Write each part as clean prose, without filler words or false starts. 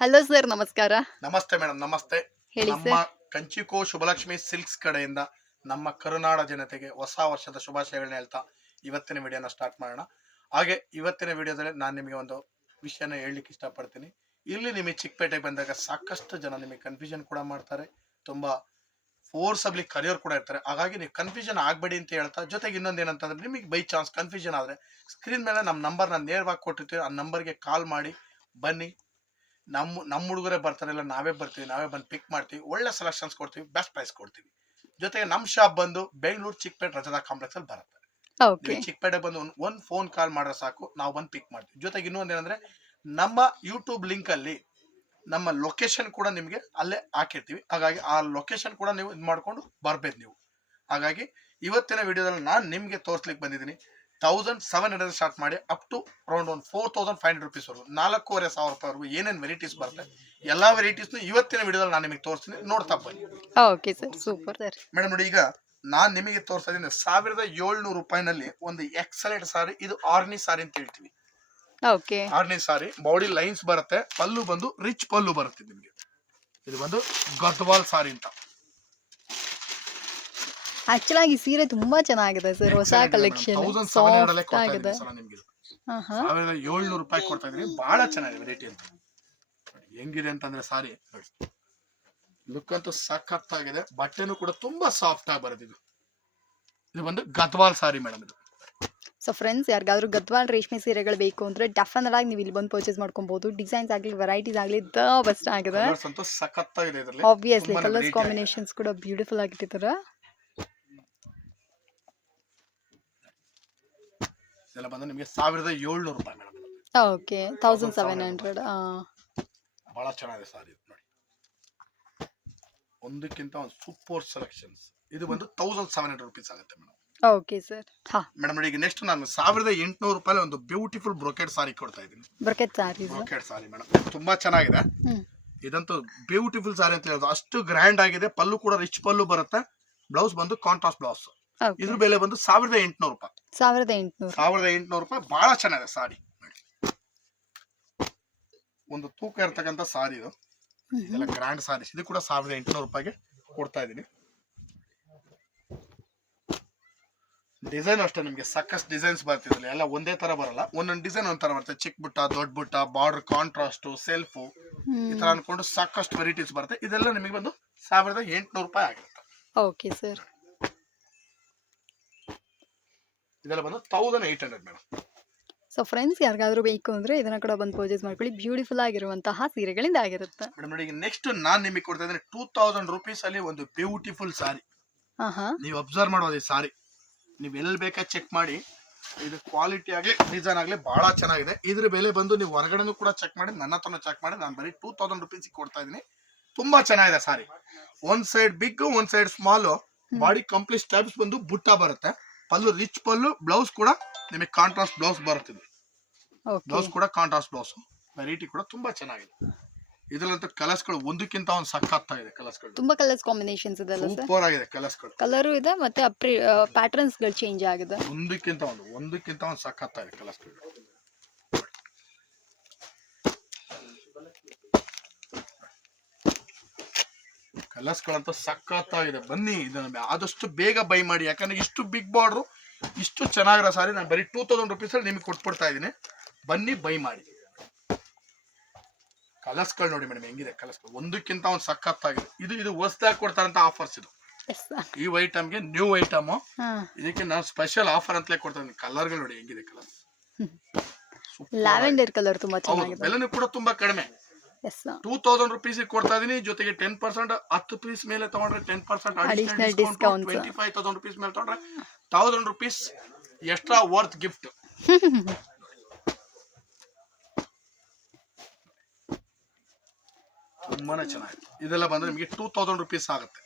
Hello sir, ನಮಸ್ಕಾರ. ನಮಸ್ತೆ madam, ನಮಸ್ತೆ. ಹೇಳಿ ನಮ್ಮ ಸರ್. ಕಂಚಿಕೋ ಶುಭಲಕ್ಷ್ಮಿ ಸಿಲ್ಕ್ಸ್ ಕಡೆಯಿಂದ ನಮ್ಮ ಕರುನಾಡ ಜನತೆಗೆ ಹೊಸ ವರ್ಷದ ಶುಭಾಶಯಗಳನ್ನ ಹೇಳ್ತಾ ಇವತ್ತಿನ ವಿಡಿಯೋನ ಸ್ಟಾರ್ಟ್ ಮಾಡೋಣ. ಹಾಗೆ ಇವತ್ತಿನ ವಿಡಿಯೋದಲ್ಲಿ ನಾನು ನಿಮಗೆ ಒಂದು ವಿಷಯನ ಹೇಳಲಿಕ್ಕೆ ಇಷ್ಟಪಡ್ತೀನಿ. ಇಲ್ಲಿ ನಿಮಗೆ ಚಿಕ್ಕಪೇಟೆಗೆ ಬಂದಾಗ ಸಾಕಷ್ಟು ಜನ ನಿಮಗೆ ಕನ್ಫ್ಯೂಷನ್ ಕೂಡ ಮಾಡ್ತಾರೆ, ತುಂಬಾ ಫೋರ್ಸಬ್ಲಿ ಕರಿಯೋರು ಕೂಡ ಇರ್ತಾರೆ. ಹಾಗಾಗಿ ನೀವು ಕನ್ಫ್ಯೂಷನ್ ಆಗಬೇಡಿ ಅಂತ ಹೇಳ್ತಾ, ಜೊತೆಗೆ ಇನ್ನೊಂದು ಏನಂತಂದ್ರೆ, ನಿಮಗೆ ಬೈ ಚಾನ್ಸ್ ಕನ್ಫ್ಯೂಷನ್ ಆದರೆ ಸ್ಕ್ರೀನ್ ಮೇಲೆ ನಮ್ಮ ನಂಬರ್ನ ನೇರವಾಗಿ ಕೊಟ್ಟಿರ್ತೀವಿ. ಆ ನಂಬರ್ಗೆ ಕಾಲ್ ಮಾಡಿ ಬನ್ನಿ. ನಮ್ಮ ಹುಡುಗರೇ ಬರ್ತಾರೆ, ಇಲ್ಲ ನಾವೇ ಬರ್ತೀವಿ, ನಾವೇ ಬಂದು ಪಿಕ್ ಮಾಡ್ತೀವಿ, ಒಳ್ಳೆ ಸೆಲೆಕ್ಷನ್ಸ್ ಕೊಡ್ತೀವಿ, ಬೆಸ್ಟ್ ಪ್ರೈಸ್ ಕೊಡ್ತೀವಿ. ಜೊತೆಗೆ ನಮ್ಮ ಶಾಪ್ ಬಂದು ಬೆಂಗಳೂರು ಚಿಕ್ಕಪೇಟೆ ರಜದಾ ಕಾಂಪ್ಲೆಕ್ಸ್ ಅಲ್ಲಿ ಬರುತ್ತೆ. ಓಕೆ. ನೀವು ಚಿಕ್ಕಪೇಟೆ ಬಂದು ಒಂದು ಫೋನ್ ಕಾಲ್ ಮಾಡ್ರೆ ಸಾಕು, ನಾವು ಬಂದು ಪಿಕ್ ಮಾಡ್ತೀವಿ. ಜೊತೆಗೆ ಇನ್ನೊಂದು ಏನಂದ್ರೆ, ನಮ್ಮ ಯೂಟ್ಯೂಬ್ ಲಿಂಕ್ ಅಲ್ಲಿ ನಮ್ಮ ಲೊಕೇಶನ್ ಕೂಡ ನಿಮಗೆ ಅಲ್ಲೇ ಹಾಕಿರ್ತೀವಿ. ಹಾಗಾಗಿ ಆ ಲೊಕೇಶನ್ ಕೂಡ ನೀವು ಇದು ಮಾಡ್ಕೊಂಡು ಬರ್ಬೇಕು ನೀವು. ಹಾಗಾಗಿ ಇವತ್ತಿನ ವಿಡಿಯೋದಲ್ಲಿ ನಾನು ನಿಮಗೆ ತೋರಿಸ್ಲಿಕ್ಕೆ ಬಂದಿದ್ದೀನಿ. 1700 ಸ್ಟಾರ್ಟ್ ಮಾಡಿ ಅಪ್ ಟು ಅರೌಂಡ್ ಒಂದು 4500 rupees ವರೆಗೂ, 4500 ರೂಪಾಯಿವರೆಗೂ ಏನೇನು ವೆರೈಟೀಸ್ ಬರುತ್ತೆ, ಎಲ್ಲಾ ವೆರೈಟೀಸ್ನು ಇವತ್ತಿನ ವಿಡಿಯೋದಲ್ಲಿ ನಾನು ನಿಮಗೆ ತೋರಿಸ್ತೀನಿ, ನೋಡ್ತಾ ಬನ್ನಿ. Okay sir, super sir. Madam ನೋಡಿ, ಈಗ ನಾನು ನಿಮಗೆ ತೋರಿಸ್ತಾ ಇದ್ದೀನಿ 1700 ರೂಪಾಯಿನಲ್ಲಿ ಒಂದು ಎಕ್ಸಲೆಂಟ್ ಸಾರಿ. ಇದು ಆರ್ನಿ ಸಾರಿ ಅಂತ ಹೇಳ್ತೀವಿ. ಓಕೆ. ಆರ್ನಿ ಸಾರಿ, ಬಾಡಿ ಲೈನ್ಸ್ ಬರುತ್ತೆ, ಪಲ್ಲು ಬಂದು ರಿಚ್ ಪಲ್ಲು ಬರುತ್ತೆ ನಿಮಗೆ. ಇದು ಬಂದು ಗದ್ವಾಲ್ ಸಾರಿ ಅಂತ. ಆಕ್ಚುಲ್ ಆಗಿ ಸೀರೆ ತುಂಬಾ ಚೆನ್ನಾಗಿದೆ ಸರ್, ಹೊಸ ಕಲೆಕ್ಷನ್. 1700 ಆಗಿದೆ. ನಿಮ್ಗೆ 1700 ರೂಪಾಯಿ ಕೊಡ್ತಾ ಇದೀನಿ. ಬಹಳ ಚೆನ್ನಾಗಿದೆ ವೆರೈಟಿ ಅಂತ. ಹೆಂಗಿದೆ ಅಂತಂದ್ರೆ ಸಾರಿ ನೋಡಿ, ಲುಕ್ ಅಂತೂ ಸಖತ್ತಾಗಿದೆ. ಬಟ್ಟೆನೂ ಕೂಡ ತುಂಬಾ ಸಾಫ್ಟ್ ಆಗಿ ಬರುತ್ತೆ. ಇದು ಬಂದು ಗದ್ವಾಲ್ ಸಾರಿ ಮೇಡಮ್. ಇದು ಸೊ ಫ್ರೆಂಡ್ಸ್, ಯಾರಿಗಾದ್ರೂ ಗದ್ವಾಲ್ ರೇಷ್ಮೆ ಸೀರೆಗಳು ಬೇಕು ಅಂದ್ರೆ ಡೆಫಿನೆಟ್ ಆಗಿ ನೀವು ಇಲ್ಲಿ ಬಂದು ಪರ್ಚೇಸ್ ಮಾಡ್ಕೊಬಹುದು. ಡಿಸೈನ್ಸ್ ಆಗಲಿ, ವೆರೈಟೀಸ್ ಆಗಲಿ, ದ ಬೆಸ್ಟ್ ಆಗಿದೆ. ಕಲರ್ಸ್ ಅಂತೂ ಸಖತ್ತಾಗಿದೆ ಇದರಲ್ಲಿ. ಆಬ್ವಿಯಸ್ಲಿ ಕಲರ್ಸ್ ಕಾಂಬಿನೇಷನ್ಸ್ ಕೂಡ ಬ್ಯೂಟಿಫುಲ್ ಆಗಿಟ್ಟಿದ್ದಾರೆ. ಇದೆಲ್ಲ ಬಂದು ನಿಮಗೆ 1700 ರೂಪಾಯಿ ಮೇಡಮ್. ಓಕೆ, 1700. ಬಹಳ ಚೆನ್ನಾಗಿದೆ ಸಾರಿ ನೋಡಿ. ಒಂದಕ್ಕಿಂತ ಒಂದು ಸೂಪರ್ ಸೆಲೆಕ್ಷನ್ಸ್. ಇದು ಬಂದು 1700 ರೂಪೀಸ್ ಆಗುತ್ತೆ ಮೇಡಮ್. Okay sir. ಹಾ ಮೇಡಮ್ ನೋಡಿ, ಈಗ ನೆಕ್ಸ್ಟ್ ನಾನು 1800 ರೂಪಾಯಿ ಒಂದು ಬ್ಯೂಟಿಫುಲ್ ಬ್ರೋಕೆಡ್ ಸಾರಿ ಕೊಡ್ತಾ ಇದ್ದೀನಿ. ಬ್ರೊಕೆಟ್ ಸಾರಿ. ಬ್ರೋಕೆಡ್ ಸಾರಿ ಮೇಡಮ್, ತುಂಬಾ ಚೆನ್ನಾಗಿದೆ. ಇದಂತೂ ಬ್ಯೂಟಿಫುಲ್ ಸಾರಿ ಅಂತ ಹೇಳೋದು, ಅಷ್ಟು ಗ್ರ್ಯಾಂಡ್ ಆಗಿದೆ. ಪಲ್ಲು ಕೂಡ ರಿಚ್ ಪಲ್ಲು ಬರುತ್ತೆ. ಬ್ಲೌಸ್ ಬಂದು ಕಾಂಟ್ರಾಸ್ಟ್ ಬ್ಲೌಸ್. ಇದ್ರ ಬೆಲೆ ಬಂದು 1800 ರೂಪಾಯಿ. 1800 ರೂಪಾಯಿ. ಬಹಳ ಚೆನ್ನಾಗಿದೆ ಸಾರಿ. ಒಂದು ತೂಕ ಇರ್ತಕ್ಕಂಥ ಸಾರಿ ಇದು. ಇದೆಲ್ಲ ಗ್ರ್ಯಾಂಡ್ ಸಾರೀಸ್. ಇದು ಕೂಡ 1800 ರೂಪಾಯಿಗೆ ಕೊಡ್ತಾ ಇದೀನಿ. ಡಿಸೈನ್ ಅಷ್ಟೇ ನಿಮ್ಗೆ ಸಾಕಷ್ಟು ಡಿಸೈನ್ಸ್ ಬರ್ತಿದ್ರಲ್ಲಿ, ಎಲ್ಲ ಒಂದೇ ತರ ಬರಲ್ಲ. ಒಂದೊಂದು ಡಿಸೈನ್ ಒಂಥರ ಬರುತ್ತೆ. ಚಿಕ್ಕ ಬುಟ್ಟ, ದೊಡ್ಡ ಬುಟ್ಟ, ಬಾರ್ಡರ್ ಕಾಂಟ್ರಾಸ್ಟ್, ಸೆಲ್ಫ್, ಈ ತರ ಅನ್ಕೊಂಡು ಸಾಕಷ್ಟು ವೆರೈಟೀಸ್ ಬರುತ್ತೆ. ಇದೆಲ್ಲ ನಿಮಗೆ ಬಂದು 1800 ರೂಪಾಯಿ ಆಗಿರುತ್ತೆ. Okay sir. ಇದೆಲ್ಲ ಬಂದು 1800 ಮೇಡಮ್. ಸೊ ಫ್ರೆಂಡ್ಸ್, ಯಾರಿಗಾದ್ರೂ ಬೇಕು ಅಂದ್ರೆ ಇದನ್ನ ಕೂಡ ಬಂದು ಪರ್ಚೇಸ್ ಮಾಡ್ಕೊಳ್ಳಿ. ಬ್ಯೂಟಿಫುಲ್ ಆಗಿರುವಂತಹ ಸೀರೆಗಳಿಂದ ಆಗಿರುತ್ತೆ. ಮೇಡಮ್ ನೋಡಿ, ಈಗ ನೆಕ್ಸ್ಟ್ ನಾನ್ ನಿಮಗೆ ಕೊಡ್ತಾ ಇದ್ದೀನಿ 2000 ರೂಪೀಸ್ ಅಲ್ಲಿ ಒಂದು ಬ್ಯೂಟಿಫುಲ್ ಸಾರಿ. ನೀವು ಅಬ್ಸರ್ವ್ ಮಾಡೋದು ಈ ಸಾರಿ, ನೀವು ಎಲ್ಲಿ ಬೇಕಾ ಚೆಕ್ ಮಾಡಿ. ಇದು ಕ್ವಾಲಿಟಿ ಆಗಲಿ, ಡಿಸೈನ್ ಆಗಲಿ ಬಹಳ ಚೆನ್ನಾಗಿದೆ. ಇದ್ರ ಬೆಲೆ ಬಂದು ನೀವು ಹೊರಗಡೆನೂ ಕೂಡ ಚೆಕ್ ಮಾಡಿ, ನನ್ನ ಹತ್ರನೂ ಚೆಕ್ ಮಾಡಿ, ನಾನು ಬರೀ 2000 ರೂಪೀಸ್ ಕೊಡ್ತಾ ಇದ್ದೀನಿ. ತುಂಬಾ ಚೆನ್ನಾಗಿದೆ ಸಾರಿ. ಒಂದ್ ಸೈಡ್ ಬಿಗ್, ಒಂದ್ side small. Body complete steps ಬಂದು ಬುಟ್ಟ ಬರುತ್ತೆ. ಪಲ್ಲು ರಿಚ್ ಪಲ್ಲು, ಬ್ಲೌಸ್ ಕೂಡ ನಿಮಗೆ ಕಾಂಟ್ರಾಸ್ಟ್ ಬ್ಲೌಸ್ ಬರುತ್ತೆ. ಬ್ಲೌಸ್ ಕೂಡ ಕಾಂಟ್ರಾಸ್ಟ್ ಬ್ಲೌಸ್. ವೆರೈಟಿ ಕೂಡ ತುಂಬಾ ಚೆನ್ನಾಗಿದೆ. ಇದರಲ್ಲಂತೂ ಕಲರ್ಸ್ಗಳು ಒಂದಕ್ಕಿಂತ ಒಂದು ಸಖತ್ತಾಗಿದೆ. ಕಲರ್ಸ್ಗಳು ತುಂಬಾ ಕಲರ್ಸ್ ಕಾಂಬಿನೇಷನ್ಸ್ ಇದೆ, ಸೂಪರ್ ಆಗಿದೆ. ಕಲರ್ಸ್ಗಳು ಕಲರ್ ಇದೆ, ಮತ್ತೆ ಪ್ಯಾಟರ್ನ್ಸ್ ಗಳು ಚೇಂಜ್ ಆಗಿದೆ. ಒಂದಕ್ಕಿಂತ ಒಂದು ಸಖತ್ತಾಗಿದೆ ಕಲರ್ಸ್ಗಳು. ಕಲರ್ಸ್ಗಳಂತೂ ಸಖತ್ತಾಗಿದೆ. ಬನ್ನಿ, ಇದನ್ನ ಆದಷ್ಟು ಬೇಗ ಬೈ ಮಾಡಿ. ಯಾಕಂದ್ರೆ ಇಷ್ಟು ಬಿಗ್ ಬಾರ್ಡ್ರು, ಇಷ್ಟು ಚೆನ್ನಾಗಿರೋ ಸಾರಿ ನಾನು ಬರೀ 2000 ರೂಪೀಸ್ ಅಲ್ಲಿ ನಿಮಗೆ ಕೊಟ್ಬಿಡ್ತಾ ಇದ್ದೀನಿ. ಬನ್ನಿ, ಬೈ ಮಾಡಿ. ಕಲರ್ಸ್ಗಳು ನೋಡಿ ಮೇಡಮ್, ಹೆಂಗಿದೆ ಕಲರ್ಸ್ಗಳು. ಒಂದಕ್ಕಿಂತ ಒಂದು ಸಖತ್ತಾಗಿದೆ. ಇದು ಹೊಸದಾಗಿ ಕೊಡ್ತಾರಂತ ಆಫರ್ಸ್. ಇದು ಈ ಐಟಮ್ಗೆ ನ್ಯೂ ಐಟಮ್. ಇದಕ್ಕೆ ನಾನು ಸ್ಪೆಷಲ್ ಆಫರ್ ಅಂತಲೇ ಕೊಡ್ತಾ ಇದ್ದೀನಿ. ಕಲರ್ಗಳು ನೋಡಿ ಹೆಂಗಿದೆ. ಕಲರ್ ಲ್ಯಾವೆಂಡರ್ ಕಲರ್ ತುಂಬಾ ಚೆನ್ನಾಗಿದೆ. ಬೆಲೆನೂ ಕೂಡ ತುಂಬಾ ಕಡಿಮೆ. 2000 ರೂಪೀಸ್ ಕೊಡ್ತಾ ಇದೀನಿ. ಜೊತೆಗೆ 10% 10 ಪೀಸ್ ಮೇಲೆ ತಗೊಂಡ್ರೆ 10% ಅಡಿಷನಲ್ ಡಿಸ್ಕೌಂಟ್. 25,000 ರೂಪೀಸ್ ಮೇಲೆ ತಗೊಂಡ್ರೆ 1000 ರೂಪೀಸ್ ಎಕ್ಸ್ಟ್ರಾ ವರ್ತ್ ಗಿಫ್ಟ್. ತುಂಬಾನೇ ಚೆನ್ನಾಗಿದೆ. ಇದೆಲ್ಲ ಬಂದ್ರೆ ನಿಮಗೆ 2000 ರೂಪೀಸ್ ಆಗುತ್ತೆ.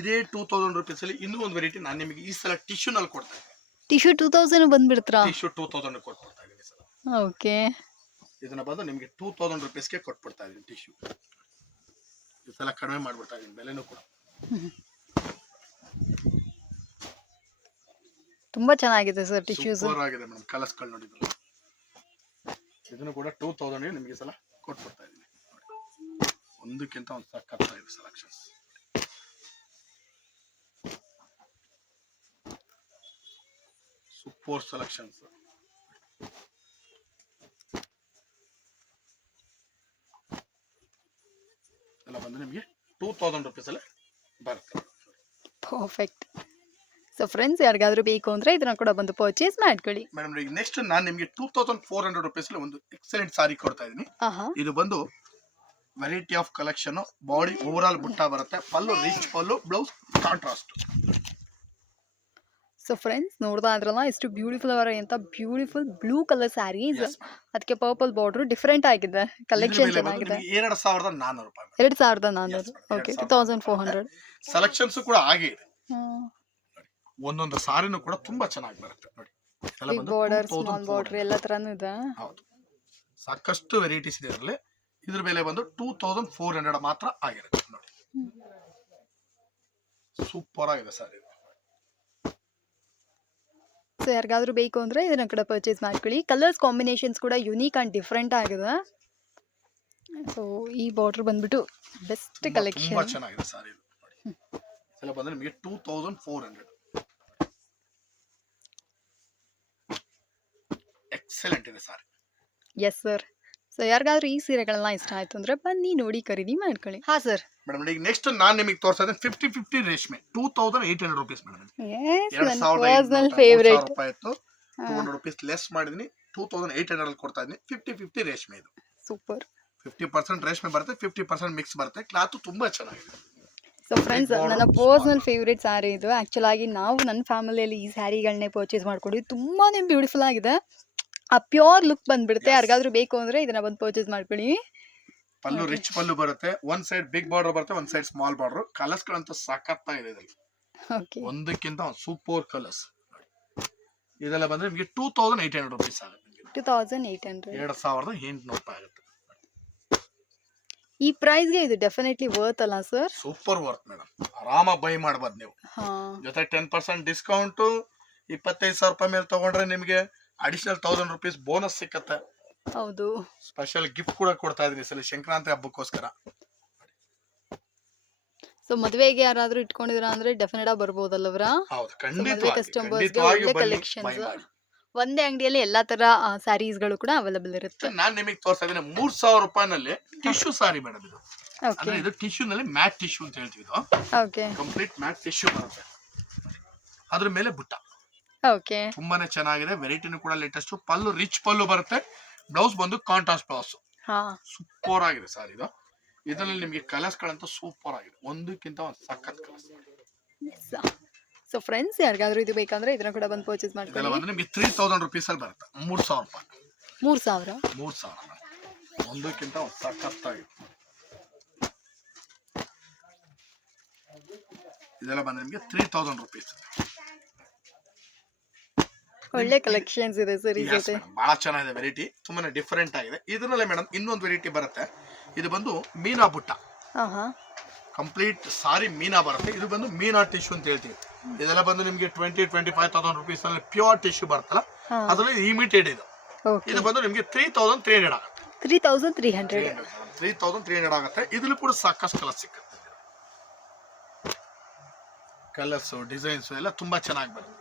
ಇದೇ 2000 ರೂಪೀಸ್ ಅಲ್ಲಿ ಇನ್ನೂ ಒಂದು ವೆರೈಟಿ ನಾನು ನಿಮಗೆ ಈ ಸಲ ಟಿಶ್ಯೂ ನಲ್ಲಿ ಕೊಡ್ತಾ ಇದ್ದೀನಿ. ಟಿಶ್ಯೂ 2000 ಬಂದ್ಬಿಡ್ತಾ? ಟಿಶ್ಯೂ 2000 ಕೊಟ್ಬಿಡ್ತಾ ಇದ್ದೀನಿ ಸರ್. ಓಕೆ. ಇದನ್ನ ಬಂದು ನಿಮಗೆ 2000 ರೂಪೀಸ್ಗೆ ಕೊಟ್ಬಿಡ್ತಾ ಇದ್ದೀನಿ ಟಿಶ್ಯೂ. ಈ ಸಲ ಕಡಿಮೆ ಮಾಡ್ಬಿಡ್ತಾ ಇದ್ದೀನಿ ಬೆಲೆನೂ ಕೂಡ. ತುಂಬಾ ಚೆನ್ನಾಗಿದೆ ಸರ್ ಟಿಶ್ಯೂಸ್. ಸೂಪರ್ ಆಗಿದೆ ಮೇಡಮ್. ಕಲರ್ಸ್ಗಳು ನೋಡಿ, ಇದನ್ನು ಕೂಡ 2000 ನಿಮಗೆ ಈ ಸಲ ಕೊಟ್ಬಿಡ್ತಾ ಇದ್ದೀನಿ. ಒಂದಕ್ಕಿಂತ ಒಂದು ಸಖತ್ತಾಗಿದೆ ಸೆಲೆಕ್ಷನ್ಸ್. Super selections. ಎಲ್ಲ ಬಂದು ನಿಮಗೆ 2000 rupees ಅಲ್ಲಿ ಬರುತ್ತೆ. ಪರ್ಫೆಕ್ಟ್. ಸೊ ಫ್ರೆಂಡ್ಸ್ ಯಾರಿಗಾದ್ರೂ ಬೇಕು ಅಂದರೆ ಇದನ್ನ ಕೂಡ ಬಂದು ಪರ್ಚೇಸ್ ಮಾಡ್ಕೊಳ್ಳಿ. ಮೇಡಮ್ ಈಗ ನೆಕ್ಸ್ಟ್ ನಾನು ನಿಮಗೆ 2400 rupees ಅಲ್ಲಿ ಒಂದು ಎಕ್ಸಲೆಂಟ್ ಸಾರಿ ಕೊಡ್ತಾ ಇದ್ದೀನಿ. ಇದು ಬಂದು variety of collection, body over all ಬುಟ್ಟ ಬರುತ್ತೆ, ಪಲ್ಲು ರಿಚ್ ಪಲ್ಲು, ಬ್ಲೌಸ್ ಕಾಂಟ್ರಾಸ್ಟ್. ಸೊ ಫ್ರೆಂಡ್ಸ್ ನೋಡ್ತಾ ಇದ್ರಲ್ಲ ಎಷ್ಟು ಬ್ಯೂಟಿಫುಲ್ ಅಂತ ಬ್ಯೂಟಿಫುಲ್ ಬ್ಲೂ ಕಲರ್ ಸ್ಯಾರೀಸ್, ಅದಕ್ಕೆ ಪರ್ಪಲ್ ಬಾರ್ಡರ್ ಡಿಫ್ರೆಂಟ್ ಆಗಿದೆ, ಕಲೆಕ್ಷನ್ ಚೆನ್ನಾಗಿದೆ. 2400 ರೂಪಾಯಿ. 2400. ಓಕೆ 2400. ಸೆಲೆಕ್ಷನ್ಸ್ ಕೂಡ ಹಾಗೆ ಇದೆ. ಒಂದೊಂದು ಸಾರಿನೂ ಕೂಡ ತುಂಬಾ ಚೆನ್ನಾಗಿ ಬರುತ್ತೆ ನೋಡಿ. ಬಿಗ್ ಬಾರ್ಡರ್, ಸ್ಮಾಲ್ ಬಾರ್ಡರ್ ಎಲ್ಲ ತರನೂ ಇದೆ. ಹೌದು, ಸಾಕಷ್ಟು ವೆರೈಟೀಸ್ ಇದೆ ಇದರಲ್ಲಿ. ಇದ್ರ ಬೆಲೆ ಬಂದು 2400 ಮಾತ್ರ ಆಗಿರುತ್ತೆ ನೋಡಿ. ಸೂಪರ್ ಆಗಿದೆ ಸರ್ ಇದು. ಸೊ ಯಾರಿಗಾದ್ರೂ ಬೇಕು ಅಂದರೆ ಇದನ್ನ ಕೂಡ ಪರ್ಚೇಸ್ ಮಾಡ್ಕೊಳ್ಳಿ. ಕಲರ್ಸ್ ಕಾಂಬಿನೇಷನ್ಸ್ ಕೂಡ ಯುನೀಕ್ ಆ್ಯಂಡ್ ಡಿಫ್ರೆಂಟ್ ಆಗಿದೆ. ಸೊ ಈ ಬಾರ್ಡರ್ ಬಂದ್ಬಿಟ್ಟು ಬೆಸ್ಟ್ ಕಲೆಕ್ಷನ್. ತುಂಬಾ ಚೆನ್ನಾಗಿದೆ ಸರ್ ಇದು ನೋಡಿ. ಇದೆಲ್ಲ ಬಂದ್ರೆ ನಿಮಗೆ 2400. ಎಕ್ಸಲೆಂಟ್ ಇದೆ ಸರ್. Yes sir. ಸೊ ಯಾರಿಗಾದ್ರೂ ಈ ಸೀರೆಗಳೆಲ್ಲ ಇಷ್ಟ ಆಯ್ತು ಅಂದ್ರೆ ಬನ್ನಿ ನೋಡಿ ಖರೀದಿ ಮಾಡ್ಕೊಳ್ಳಿ. ಹಾ ಸರ್. ಮೇಡಮ್ ಈಗ ನೆಕ್ಸ್ಟ್ ನಾನು ನಿಮಗೆ ತೋರಿಸ್ತಾ ಇದ್ದೀನಿ 50-50 ರೇಷ್ಮೆ 2800 rupees madam. Personal favourite. 200 rupees less ಮಾಡಿದೀನಿ, 2800 ಅಲ್ಲಿ ಕೊಡ್ತಾ ಇದ್ದೀನಿ. 50-50 ರೇಷ್ಮೆ ಇದು. ಸೂಪರ್. 50% ರೇಷ್ಮೆ ಬರುತ್ತೆ, 50% ಮಿಕ್ಸ್ ಬರುತ್ತೆ. ಕ್ಲಾತ್ ತುಂಬಾ ಚೆನ್ನಾಗಿದೆ. ಸೊ ಫ್ರೆಂಡ್ಸ್ ನನ್ನ ಪರ್ಸನಲ್ ಫೇವ್ರೇಟ್ ಸ್ಯಾರಿ ಇದು. ಆ್ಯಕ್ಚುಲ್ ಆಗಿ ನಾವು ನನ್ನ ಫ್ಯಾಮಿಲಿಯಲ್ಲಿ ಈ ಸ್ಯಾರಿಗಳನ್ನೇ ಪರ್ಚೇಸ್ ಮಾಡ್ಕೊಂಡಿದ್ವಿ. ತುಂಬಾ ಬ್ಯೂಟಿಫುಲ್ ಆಗಿದೆ, ಆ ಪ್ಯೂರ್ ಲುಕ್ ಬಂದ್ಬಿಡುತ್ತೆ. ಯಾರಿಗಾದ್ರೂ ಬೇಕು ಅಂದರೆ ಇದನ್ನ ಬಂದು ಪರ್ಚೇಸ್ ಮಾಡ್ಕೊಳ್ಳಿ. ಪಲ್ಲು ರಿಚ್ ಪಲ್ಲು ಬರುತ್ತೆ, ಒಂದ್ ಸೈಡ್ ಬಿಗ್ ಬಾರ್ಡರ್ ಬರುತ್ತೆ, ಒಂದ್ ಸೈಡ್ ಸ್ಮಾಲ್ ಬಾರ್ಡರ್. ಕಲರ್ಸ್ ಗಳಂತೂ ಸಖತ್ತಾಗಿದೆ ಇದರಲ್ಲಿ. ಒಂದಕ್ಕಿಂತ ಒಂದು ಸೂಪರ್ ಕಲರ್ಸ್. ಇದೆಲ್ಲ ಬಂದ್ರೆ ನಿಮಗೆ 2800 rupees ಆಗುತ್ತೆ. 2800. 2800 ರೂಪಾಯಿ ಆಗುತ್ತೆ. ಈ ಪ್ರೈಸ್ಗೆ ಇದು ಡೆಫಿನೆಟ್ಲಿ ವರ್ತ್ ಅಲ್ಲ ಸರ್? Super worth madam. ಆರಾಮಾಗಿ ಬೈ ಮಾಡಬಹುದು ನೀವು. ಜೊತೆ 10% ಡಿಸ್ಕೌಂಟ್, 25,000 ರೂಪಾಯಿ ಮೇಲೆ ತಗೊಂಡ್ರೆ ನಿಮಗೆ ಅಡಿಷನಲ್ 1000 rupees ಬೋನಸ್ ಸಿಕ್ಕತ್ತೆ. ಹೌದು, ಸ್ಪೆಷಲ್ ಗಿಫ್ಟ್ ಕೂಡ ಕೊಡ್ತಾ ಇದೀನಿ ಸಲ ಸಂಕ್ರಾಂತಿ ಹಬ್ಬಕ್ಕೋಸ್ಕರ. ಸೊ ಮದುವೆಗೆ ಯಾರಾದ್ರೂ ಇಟ್ಕೊಂಡಿದ್ರ ಅಂದ್ರೆ ಡೆಫಿನೆಟ್ ಆಗಿ ಬರ್ಬೋದಲ್ಲವ್ರಾ? ಹೌದು, ಮದುವೆ ಕಸ್ಟಮರ್ಸ್ಗೆ ಒಳ್ಳೆ ಕಲೆಕ್ಷನ್ಸ್. ಒಂದೇ ಅಂಗಡಿಯಲ್ಲಿ ಎಲ್ಲಾ ತರ ಸ್ಯಾರೀಸ್ ಗಳು ಕೂಡ ಅವೈಲೇಬಲ್ ಇರುತ್ತೆ. ನಾನು ನಿಮಗೆ ತೋರಿಸ್ತಾ ಇದ್ದೀನಿ 3000 ರೂಪಾಯಿನಲ್ಲಿ ಟಿಶ್ಯೂ ಸಾರಿ ಮೇಡಮ್ ಇದು. ಅಂದ್ರೆ ಇದು ಟಿಶ್ಯೂ ನಲ್ಲಿ ಮ್ಯಾಟ್ ಟಿಶ್ಯೂ ಅಂತ ಹೇಳ್ತೀವಿ. ಇದು ಓಕೆ, ಕಂಪ್ಲೀಟ್ ಮ್ಯಾಟ್ ಟಿಶ್ಯೂ ಬರುತ್ತೆ, ಅದ್ರ ಮೇಲೆ ಬುಟ್ಟ. ಓಕೆ, ತುಂಬಾನೇ ಚೆನ್ನಾಗಿದೆ. ವೆರೈಟಿನೂ ಕೂಡ ಲೇಟೆಸ್ಟ್. ಪಲ್ಲು ರಿಚ್ ಪಲ್ಲು ಬರುತ್ತೆ, ಬ್ಲೌಸ್ ಬಂದು ಕಾಂಟ್ರಾಸ್ಟ್ ಬ್ಲೌಸ್. ಸೂಪರ್ ಆಗಿದೆ ಸರ್ ಇದು. ಇದರಲ್ಲಿ ನಿಮಗೆ ಕಲರ್ಸ್ ಗಳಂತೂ ಸೂಪರ್ ಆಗಿದೆ, ಒಂದಕ್ಕಿಂತ ಒಂದು ಸಖತ್ ಕಲರ್ಸ್. ಸೊ ಫ್ರೆಂಡ್ಸ್ ಯಾರಿಗಾದ್ರೂ ಇದು ಬೇಕಂದ್ರೆ ಇದನ್ನ ಕೂಡ ಬಂದು ಪರ್ಚೇಸ್ ಮಾಡ್ಕೊಳ್ಳಿ. ಬಂದ್ರೆ ನಿಮಗೆ 3000 rupees ಅಲ್ಲಿ ಬರುತ್ತೆ. 3000 ರೂಪಾಯಿ. 3000 ಒಂದಕ್ಕಿಂತ ಒಂದು ಸಖತ್ ಆಗಿದೆ. ಇದೆಲ್ಲ ಬಂದ್ರೆ ನಿಮಗೆ 3000 rupees. ಒಳ್ಳೆ ಕಲೆಕ್ಷನ್ಸ್ ಇದೆ ಸರ್ ಈ ಜೊತೆ. ಬಹಳ ಚೆನ್ನಾಗಿದೆ, ವೆರೈಟಿ ತುಂಬಾನೇ ಡಿಫರೆಂಟ್ ಆಗಿದೆ. ಇದರಲ್ಲೇ ಮೇಡಮ್ ಇನ್ನೊಂದು ವೆರೈಟಿ ಬರುತ್ತೆ. ಇದು ಬಂದು ಮೀನಾ ಬುಟ್ಟ. ಕಂಪ್ಲೀಟ್ ಸಾರಿ ಮೀನಾ ಬರುತ್ತೆ. ಇದು ಬಂದು ಮೀನಾ ಟಿಶ್ಯೂ ಅಂತ ಹೇಳ್ತೀವಿ. ಇದೆಲ್ಲ ಬಂದು ನಿಮಗೆ 20-25,000 rupees ಅಲ್ಲಿ ಪ್ಯೂರ್ ಟಿಶ್ಯೂ ಬರುತ್ತಲ್ಲ, ಅದರಲ್ಲಿ ಇಮಿಟೆಡ್ ಇದು. ಇದು ಬಂದು ನಿಮಗೆ 3300 ಆಗುತ್ತೆ. 3300 ಆಗುತ್ತೆ. ಇದ್ರಲ್ಲಿ ಕೂಡ ಸಾಕಷ್ಟು ಕಲರ್ ಸಿಗುತ್ತೆ. ಕಲರ್ಸ್ ಡಿಸೈನ್ಸ್ ಎಲ್ಲ ತುಂಬಾ ಚೆನ್ನಾಗಿ ಬರುತ್ತೆ.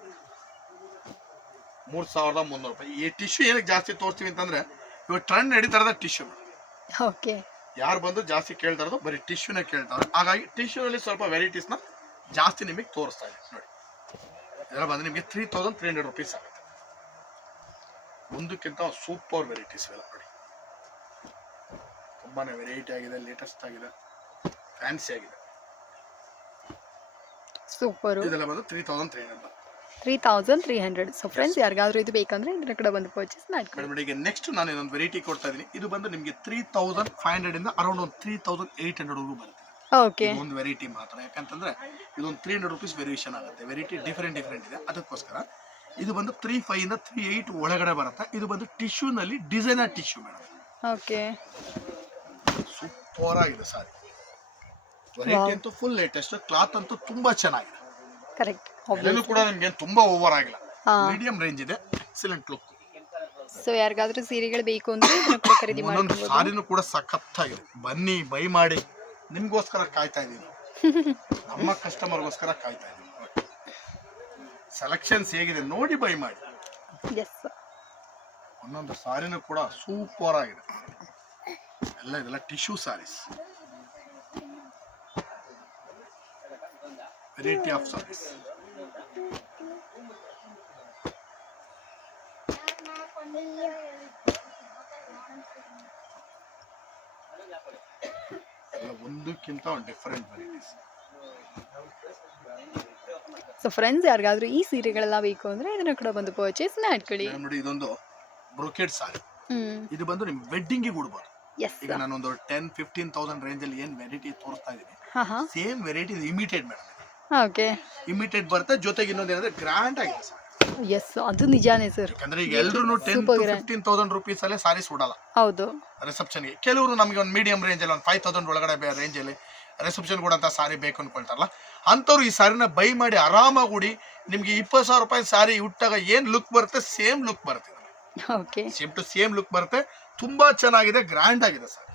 3300 ರೂಪಾಯಿ. ಈ ಟಿಶ್ಯೂ ಏನಕ್ಕೆ ಜಾಸ್ತಿ ತೋರಿಸ್ತೀವಿ ಅಂತಂದ್ರೆ ಇವಾಗ ಟ್ರೆಂಡ್ ನಡೀತಾ ಇರೋದು ಟಿಶ್ಯೂ. ಓಕೆ, ಯಾರು ಬಂದು ಜಾಸ್ತಿ ಕೇಳ್ತಾ ಇರೋದು ಬರೀ ಟಿಶ್ಯೂನೇ ಕೇಳ್ತಾರೆ. ಹಾಗಾಗಿ ಟಿಶ್ಯೂನಲ್ಲಿ ಸ್ವಲ್ಪ ವೆರೈಟೀಸ್ ನ ಜಾಸ್ತಿ ನಿಮಗೆ ತೋರಿಸ್ತಾ ಇದೆ ನೋಡಿ. ಇದೆಲ್ಲ ಬಂದು ನಿಮಗೆ 3300 rupees ಆಗುತ್ತೆ. ಒಂದಕ್ಕಿಂತ ಸೂಪರ್ ವೆರೈಟೀಸ್ ಎಲ್ಲ ನೋಡಿ. ತುಂಬಾನೇ ವೆರೈಟಿ ಆಗಿದೆ, ಲೇಟೆಸ್ಟ್ ಆಗಿದೆ, ಫ್ಯಾನ್ಸಿ ಆಗಿದೆ. ಸೂಪರ್. ಇದೆಲ್ಲ ಬಂದು 3300. ಸೊ ಫ್ರೆಂಡ್ಸ್ ಯಾರಿಗಾದ್ರೂ ಇದು ಬೇಕಂದ್ರೆ ಇದನ್ನ ಕೂಡ ಬಂದು ಪರ್ಚೇಸ್ ಮಾಡ್ಕೊಳ್ಳಿ. ಈಗ ನೆಕ್ಸ್ಟ್ ನಾನು ಇನ್ನೊಂದು ವೆರೈಟಿ ಕೊಡ್ತಾ ಇದ್ದೀನಿ. ಇದು ಬಂದು ನಿಮಗೆ 3500 ಇಂದ ಅರೌಂಡ್ 3800 ವರೆಗೂ ಬರುತ್ತೆ. ಓಕೆ, ಒಂದು ವೆರೈಟಿ ಮಾತ್ರ. ಯಾಕಂತಂದ್ರೆ ಇದೊಂದು 300 rupees ವೇರಿಯೇಷನ್ ಆಗುತ್ತೆ. ವೆರೈಟಿ ಡಿಫರೆಂಟ್ ಇದೆ, ಅದಕ್ಕೋಸ್ಕರ. ಇದು ಬಂದು 35 ಇಂದ 38 ಒಳಗಡೆ ಬರುತ್ತೆ. ಇದು ಬಂದು ಟಿಶ್ಯೂ ನಲ್ಲಿ designer tissue madam. Okay, super ಆಗಿದೆ ಸಾರಿ. ವೆರೈಟಿ ಅಂತೂ ಫುಲ್ ಲೇಟೆಸ್ಟ್. ಕ್ಲಾತ್ ಅಂತೂ ತುಂಬಾ ಚೆನ್ನಾಗಿದೆ. ಕರೆಕ್ಟ್. ಎಲ್ಲೂ ಕೂಡ ನಿಮಗೆ ತುಂಬಾ ಓವರ್ ಆಗಿಲ್ಲ, ಮೀಡಿಯಂ ರೇಂಜ್ ಇದೆ. Excellent look. ಸೊ ಯಾರಿಗಾದ್ರೂ ಸೀರೆಗಳು ಬೇಕು ಅಂದ್ರೆ ಇದನ್ನ ಕೂಡ ಖರೀದಿ ಒಂದೊಂದು ಮಾಡ್ಕೊಬೋದು. ಸಾರಿನೂ ಕೂಡ ಸಖತ್ತಾಗಿದೆ. ಬನ್ನಿ ಬೈ ಮಾಡಿ, ನಿಮ್ಗೋಸ್ಕರ ಕಾಯ್ತಾ ಇದೀವಿ. ನಮ್ಮ ಕಸ್ಟಮರ್ಗೋಸ್ಕರ ಕಾಯ್ತಾ ಇದೀವಿ. ಸೆಲೆಕ್ಷನ್ಸ್ ಹೇಗಿದೆ ನೋಡಿ ಬೈ ಮಾಡಿ. ಎಸ್ ಒಂದೊಂದು ಸಾರಿನೂ ಕೂಡ ಸೂಪರ್ ಆಗಿದೆ. ಇದೆಲ್ಲ tissue sarees, variety of sarees. ಒಂದಕ್ಕಿಂತ ಒಂದು ಡಿಫರೆಂಟ್ ವೆರೈಟೀಸ್. ಸೊ ಫ್ರೆಂಡ್ಸ್ ಯಾರಿಗಾದ್ರೂ ಈ ಸೀರೆಗಳೆಲ್ಲ ಬೇಕು ಅಂದ್ರೆ ಇದನ್ನ ಕೂಡ ಬಂದು ಪರ್ಚೇಸ್ ಮಾಡ್ಕೊಳ್ಳಿ. ನೋಡಿ ಇದೊಂದು ಬ್ರೊಕೆಟ್ ಸಾರಿ. ಇದು ಬಂದು ನಿಮ್ ವೆಡ್ಡಿಂಗ್ ಗೆ ಉಡ್ಬೋದು. ಈಗ ನಾನೊಂದು 10-15,000 ರೇಂಜ್ ಅಲ್ಲಿ ಏನ್ ವೆರೈಟಿ ತೋರಿಸ್ತಾ ಇದೀನಿ, same variety imitate madam. Okay, imitate ಬರುತ್ತೆ. ಜೊತೆಗೆ ಇನ್ನೊಂದು ಏನಂದ್ರೆ ಗ್ರ್ಯಾಂಡ್ ಆಗಿದೆ ಸರ್. ಎಸ್ ಅದು ನಿಜಾನೇ ಸರ್. ಯಾಕಂದ್ರೆ ಈಗ ಎಲ್ರು 10,000-15,000 ರುಪೀಸ್ ಅಲ್ಲೇ ಸಾರೀಸ್ ಉಡಲ್ಲ ಹೌದು ರಿಸೆಪ್ಷನ್ ಗೆ. ಕೆಲವರು ನಮಗೆ ಒಂದು ಮೀಡಿಯಂ ರೇಂಜ್ ಅಲ್ಲಿ ಒಂದು 5,000 ಒಳಗಡೆ ರೇಂಜ್ ಅಲ್ಲಿ ರಿಸೆಪ್ಷನ್ ಕೂಡ ಅಂತ ಸಾರಿ ಬೇಕು ಅನ್ಕೊಳ್ತಾರಲ್ಲ, ಅಂತವ್ರು ಈ ಸಾರಿನ ಬೈ ಮಾಡಿ ಆರಾಮಾಗಿ ಉಡಿ. ನಿಮ್ಗೆ 20,000 ರೂಪಾಯಿ ಸಾರಿ ಉಟ್ಟಾಗ ಏನ್ ಲುಕ್ ಬರುತ್ತೆ ಸೇಮ್ ಲುಕ್ ಬರುತ್ತೆ. Okay, same to same look ಬರುತ್ತೆ. ತುಂಬಾ ಚೆನ್ನಾಗಿದೆ, ಗ್ರ್ಯಾಂಡ್ ಆಗಿದೆ sir.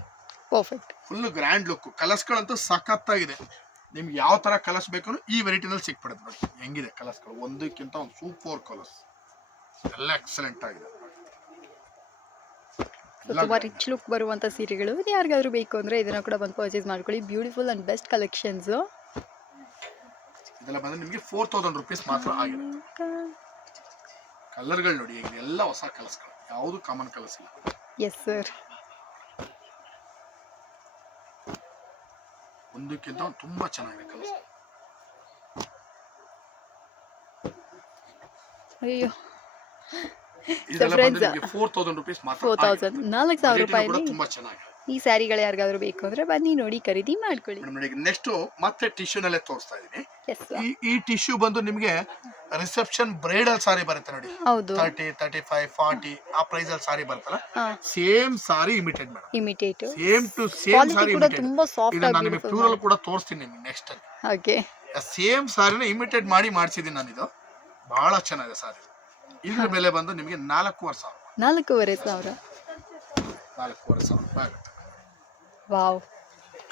Perfect, full grand look. ಕಲರ್ಸ್ಗಳಂತೂ ಸಖತ್ತಾಗಿದೆ. ನಿಮ್ಗೆ ಯಾವ ತರ ಕಲರ್ಸ್ ಬೇಕು ಈ ವೆರೈಟಿನಲ್ಲಿ ಸಿಕ್ಬಿಡುತ್ತೆ ನೋಡಿ. ಹೆಂಗಿದೆ ಕಲರ್ಸ್ಗಳು, ಒಂದಕ್ಕಿಂತ ಒಂದು ಸೂಪರ್ ಕಲರ್ಸ್, ಎಲ್ಲ ಎಕ್ಸಲೆಂಟ್ ಆಗಿದೆ. ತುಂಬಾ ರಿಚ್ ಲುಕ್ ಬರುವಂತ ಸೀರೆಗಳು ಯಾರಿಗಾದ್ರೂ ಬೇಕು ಅಂದ್ರೆ ಇದನ್ನ ಕೂಡ ಬಂದು ಪರ್ಚೇಸ್ ಮಾಡ್ಕೊಳ್ಳಿ. Beautiful and best collections. ಇದೆಲ್ಲ ಬಂದ್ರೆ ನಿಮಗೆ 4,000 ರುಪೀಸ್ ಮಾತ್ರ ಆಗಿದೆ. ಕಲರ್ಗಳು ನೋಡಿ, ಈಗ ಎಲ್ಲ ಹೊಸ ಕಲರ್ಸ್ಗಳು, ಯಾವುದು ಕಾಮನ್ ಕಲರ್ಸ್ ಇಲ್ಲ. ಎಸ್ ಸರ್, ಒಂದಕ್ಕಿಂತ ತುಂಬಾ ಚೆನ್ನಾಗಿದೆ ಕಲರ್ಸ್. ಅಯ್ಯೋ ಇದೆಲ್ಲ ಬಂದು ನಿಮಗೆ 4,000 ರುಪೀಸ್ ಮಾತ್ರ. 4,000 4,000 ರೂಪಾಯಿ ತುಂಬಾ ಚೆನ್ನಾಗಿದೆ. ಈ ಸ್ಯಾರಿಗಳು ಯಾರಿಗಾದ್ರೂ ಬೇಕು ಅಂದ್ರೆ ಬನ್ನಿ ನೋಡಿ ಖರೀದಿ ಮಾಡ್ಕೊಳ್ಳಿ. ನೆಕ್ಸ್ಟ್ ಮತ್ತೆ ಟಿಶ್ಯೂ ನಲ್ಲೇ ತೋರಿಸ್ತಾ ಇದೀನಿ. ಎಸ್, ಈ ಟಿಶ್ಯೂ ಬಂದು ನಿಮಗೆ ರಿಸೆಪ್ಷನ್ ಬ್ರೈಡಲ್ ಸಾರಿ ಬರುತ್ತೆ ನೋಡಿ. ಹೌದು, 30, 35, 40 ಆ ಪ್ರೈಸ್ ಅಲ್ಲಿ ಸಾರಿ ಬರ್ತಲ್ಲ, same sari imitate madam. Imitate same to same sari ಕೂಡ ಇಮಿಟೇಟ್. ತುಂಬಾ ಸಾಫ್ಟ್ ನಾನು ನಿಮಗೆ ಪ್ಯೂರಲ್ ಕೂಡ ತೋರಿಸ್ತೀನಿ ನಿಮಗೆ ನೆಕ್ಸ್ಟ್ ಅಲ್ಲಿ. ಓಕೆ, ಸೇಮ್ ಸಾರಿನ ಇಮಿಟೇಟ್ ಮಾಡಿ ಮಾಡಿಸಿದೀನಿ ನಾನು. ಇದು ಬಹಳ ಚೆನ್ನಾಗಿದೆ ಸಾರಿ. ಇದ್ರ ಬೆಲೆ ಬಂದು ನಿಮಗೆ 4,500. 4,500. 4,500 ರೂಪಾಯಿ ಆಗುತ್ತೆ. ವಾವ್,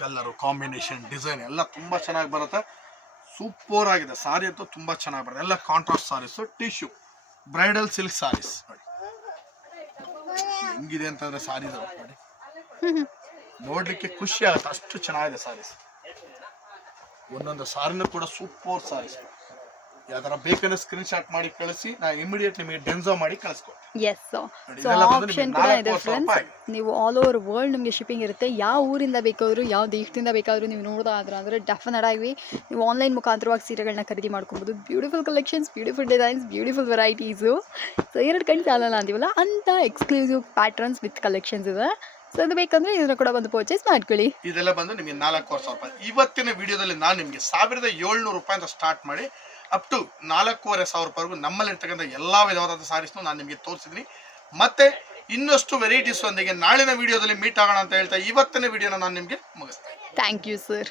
ಕಲರ್ ಕಾಂಬಿನೇಷನ್ ಡಿಸೈನ್ ಎಲ್ಲ ತುಂಬಾ ಚೆನ್ನಾಗಿ ಬರುತ್ತೆ. ಸೂಪರ್ ಆಗಿದೆ ಸಾರಿ ಅಂತೂ ತುಂಬಾ ಚೆನ್ನಾಗಿ ಬರುತ್ತೆ. ಎಲ್ಲ contrast sarees, tissue bridal silk sarees ನೋಡಿ. ಹೆಂಗಿದೆ ಅಂತಂದ್ರೆ ಸಾರಿ ನೋಡಿ, ನೋಡ್ಲಿಕ್ಕೆ ಖುಷಿ ಆಗುತ್ತೆ, ಅಷ್ಟು ಚೆನ್ನಾಗಿದೆ ಸಾರೀಸ್. ಒಂದೊಂದು ಸಾರಿನೂ ಕೂಡ ಸೂಪರ್ ಸಾರೀಸ್. ಯಾವ್ದಾರ ಬೇಕಂದ್ರೆ ಸ್ಕ್ರೀನ್ ಶಾಟ್ ಮಾಡಿ ಕಳಿಸಿ, ನಾ ಇಮಿಡಿಯೇಟ್ ನಿಮಗೆ ಡೆನ್ಸೋ ಮಾಡಿ ಕಳಿಸ್ಕೊಡ್ತೀನಿ. ಎಸ್, ಸೊ ಆಪ್ಷನ್ ಕೂಡ ಇದೆ ಫ್ರೆಂಡ್ಸ್. ನೀವು ಆಲ್ ಓವರ್ ವರ್ಲ್ಡ್ ನಿಮಗೆ ಶಿಪ್ಪಿಂಗ್ ಇರುತ್ತೆ. ಯಾವ ಊರಿಂದ ಬೇಕಾದರೂ, ಯಾವ ದೇಶದಿಂದ ಬೇಕಾದರೂ ನೀವು ನೋಡೋದಾದ್ರೆ ಅಂದರೆ ಡೆಫಿನೆಟ್ ಆಗಿ ನೀವು ಆನ್ಲೈನ್ ಮುಖಾಂತರವಾಗಿ ಸೀರೆಗಳನ್ನ ಖರೀದಿ ಮಾಡ್ಕೊಬೋದು. Beautiful collections, beautiful designs, beautiful varieties. So 2 ಕಣ್ಣು ಸಾಲಲ್ಲ ಅಂತೀವಲ್ಲ ಅಂತ ಎಕ್ಸ್ಕ್ಲೂಸಿವ್ ಪ್ಯಾಟರ್ನ್ಸ್ ವಿತ್ ಕಲೆಕ್ಷನ್ಸ್ ಇದೆ. ಸೊ ಅದು ಬೇಕಂದ್ರೆ ಇದನ್ನ ಕೂಡ ಬಂದು ಪರ್ಚೇಸ್ ಮಾಡ್ಕೊಳ್ಳಿ. ಇದೆಲ್ಲ ಬಂದು ನಿಮಗೆ 4,500 ರೂಪಾಯಿ. ಇವತ್ತಿನ ವಿಡಿಯೋದಲ್ಲಿ ನಾನು ನಿಮಗೆ 1,700 ರೂಪಾಯಿಂದ ಸ್ಟಾರ್ಟ್ ಮಾಡಿ ಅಪ್ ಟು 4,500 ರೂಪಾಯಿವರೆಗೂ ನಮ್ಮಲ್ಲಿರ್ತಕ್ಕಂಥ ಎಲ್ಲಾ ವಿಧವಾದ ಸಾರೀಸ್ನು ನಾನು ನಿಮಗೆ ತೋರಿಸಿದ್ದೀನಿ. ಮತ್ತೆ ಇನ್ನಷ್ಟು ವೆರೈಟೀಸ್ ಒಂದಿಗೆ ನಾಳಿನ ವಿಡಿಯೋದಲ್ಲಿ ಮೀಟ್ ಆಗೋಣ ಅಂತ ಹೇಳ್ತಾ ಇವತ್ತಿನ ವಿಡಿಯೋನ ನಾನು ನಿಮಗೆ ಮುಗಿಸ್ತೇನೆ. Thank you sir.